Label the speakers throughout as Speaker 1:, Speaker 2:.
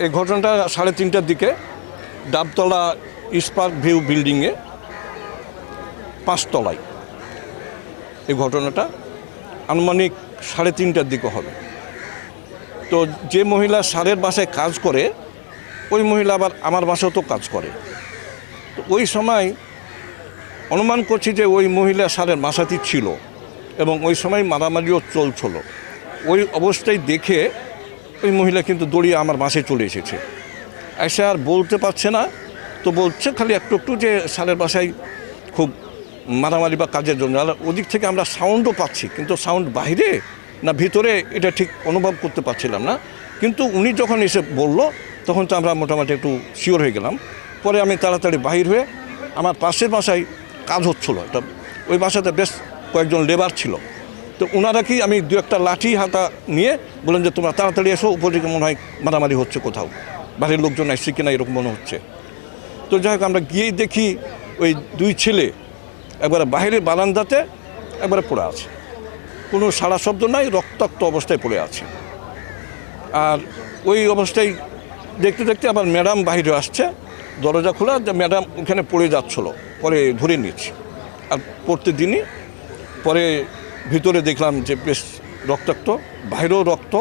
Speaker 1: এই ঘটনাটা সাড়ে তিনটার দিকে ডাবতলা ইস্পার্ক ভিউ বিল্ডিংয়ে পাঁচতলায় এই ঘটনাটা আনুমানিক সাড়ে তিনটার দিকে হবে। তো যে মহিলা সারের বাসায় কাজ করে, ওই মহিলা আবার আমার বাসাও তো কাজ করে। তো ওই সময় অনুমান করছি যে ওই মহিলা সারের বাসাতেই ছিল এবং ওই সময় মারামারিও চলছিল। ওই অবস্থায় দেখে ওই মহিলা কিন্তু দড়িয়ে আমার বাসায় চলে এসেছে। এসে আর বলতে পারছে না, তো বলছে খালি একটু একটু যে সারের বাসায় খুব মারামারি বা কাজের জন্য, আর ওদিক থেকে আমরা সাউন্ডও পাচ্ছি, কিন্তু সাউন্ড বাইরে না ভিতরে এটা ঠিক অনুভব করতে পারছিলাম না। কিন্তু উনি যখন এসে বলল, তখন তো আমরা মোটামুটি একটু শিওর হয়ে গেলাম। পরে আমি তাড়াতাড়ি বাহির হয়ে আমার পাশের বাসায় কাজ হচ্ছিল। একটা ওই বাসাতে বেশ কয়েকজন লেবার ছিল। তো ওনারা কি, আমি দু একটা লাঠি হাতা নিয়ে বললেন যে, তোমরা তাড়াতাড়ি এসো, উপরে মনে হয় মারামারি হচ্ছে কোথাও। বাড়ির লোকজন আসছে কিনা এরকম মনে হচ্ছে। তো যাই হোক, আমরা গিয়েই দেখি ওই দুই ছেলে একবারে বাইরের বারান্দাতে একবারে পড়ে আছে। কোনো সারা শব্দ নাই, রক্তাক্ত অবস্থায় পড়ে আছে। আর ওই অবস্থায় দেখতে দেখতে আবার ম্যাডাম বাইরে আসছে, দরজা খোলা, যে ম্যাডাম ওখানে পড়ে যাচ্ছিল, পরে ধরে নিচ্ছি আর পড়তে দিনই পরে ভিতরে দেখলাম যে বেশ রক্তাক্ত, বাইরেও রক্ত।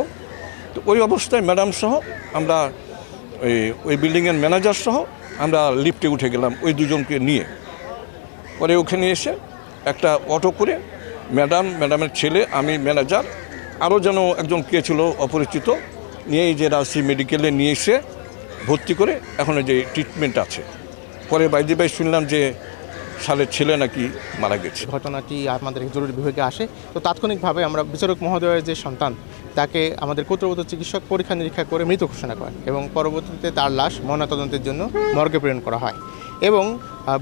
Speaker 1: তো ওই অবস্থায় ম্যাডাম সহ আমরা ওই ওই বিল্ডিংয়ের ম্যানেজার সহ আমরা লিফটে উঠে গেলাম ওই দুজনকে নিয়ে। পরে ওখানে এসে একটা অটো করে ম্যাডাম, ম্যাডামের ছেলে, আমি ম্যানেজার, আরও যেন একজন কে ছিল অপরিচিত, নিয়ে যে রাজশাহী মেডিকেলে নিয়ে এসে ভর্তি করে এখন যে ট্রিটমেন্ট আছে। পরে বাইদি বাই শুনলাম যে সালের ছেলে নাকি মারা গেছে।
Speaker 2: ঘটনাটি আমাদের জরুরি বিভাগে আসে। তো তাৎক্ষণিকভাবে আমরা বিচারক মহোদয়ের যে সন্তান, তাকে আমাদের কর্তব্যরত চিকিৎসক পরীক্ষা নিরীক্ষা করে মৃত ঘোষণা করেন এবং পরবর্তীতে তার লাশ ময়নাতদন্তের জন্য মর্গে প্রেরণ করা হয়। এবং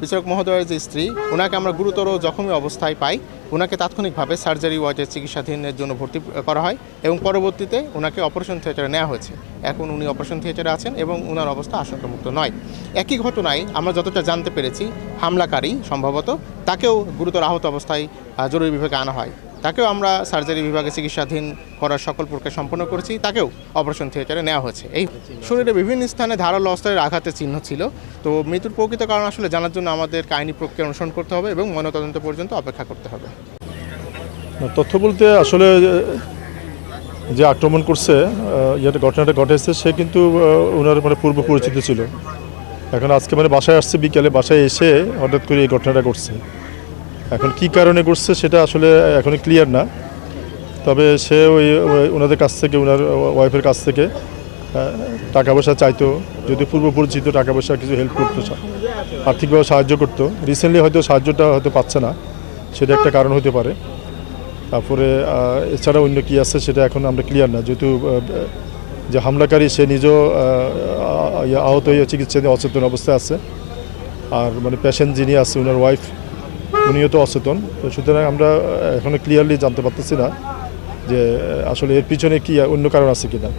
Speaker 2: বিচারক মহোদয়ের যে স্ত্রী ওনাকে আমরা গুরুতর জখমী অবস্থায় পাই। ওনাকে তাৎক্ষণিকভাবে সার্জারি ওয়ার্ডের চিকিৎসাধীনের জন্য ভর্তি করা হয় এবং পরবর্তীতে ওনাকে অপারেশন থিয়েটারে নেওয়া হয়েছে। এখন উনি অপারেশন থিয়েটারে আছেন এবং ওনার অবস্থা আশঙ্কামুক্ত নয়। একই ঘটনায় আমরা যতটা জানতে পেরেছি, হামলাকারী সম্ভবত, তাকেও গুরুতর আহত অবস্থায় জরুরি বিভাগে আনা হয়। তাকেও আমরা সার্জারি বিভাগে চিকিৎসাধীন করার সকল প্রক্রিয়া সম্পন্ন করেছি, তাকেও অপারেশন থিয়েটারে নেওয়া হয়েছে। এই শরীরে বিভিন্ন স্থানে ধারালো অস্ত্রের আঘাতের চিহ্ন ছিল। তো মৃত্যুর প্রকৃত কারণ আসলে জানার জন্য আমাদের আইনি প্রক্রিয়া অনুসরণ করতে হবে এবং ময়নাতদন্ত পর্যন্ত অপেক্ষা করতে হবে।
Speaker 3: তথ্য বলতে আসলে যে আক্রমণ করছে যেটা ঘটনাটা ঘটেছে, সে কিন্তু ওনার মানে পূর্ব পরিচিত ছিল। এখন আজকে মানে বাসায় আসছে, বিকেলে বাসায় এসে হঠাৎ করে এই ঘটনাটা ঘটছে। এখন কি কারণে করছে সেটা আসলে এখনও ক্লিয়ার না। তবে সে ওই ওনাদের কাছ থেকে ওনার ওয়াইফের কাছ থেকে টাকা পয়সা চাইতো যদি পূর্ব পরিচিত টাকা পয়সা কিছু হেল্প করতো আর্থিকভাবে সাহায্য করতো। রিসেন্টলি হয়তো সাহায্যটা হয়তো পাচ্ছে না সেটা একটা কারণ হতে পারে। তারপরে এছাড়া অন্য কি আছে সেটা এখন আমরা ক্লিয়ার না। যেহেতু যে হামলাকারী সে নিজেও আহ, আহ, আহত হয়ে চিকিৎসাধীন অচেতন অবস্থায় আছে। আর মানে পেশেন্ট যিনি আছে ওনার ওয়াইফ উনিও তো অচেতন। তো সুতরাং আমরা এখনও ক্লিয়ারলি জানতে পারতেছি না যে, আসলে এর পিছনে কি অন্য কারণ আছে কিনা।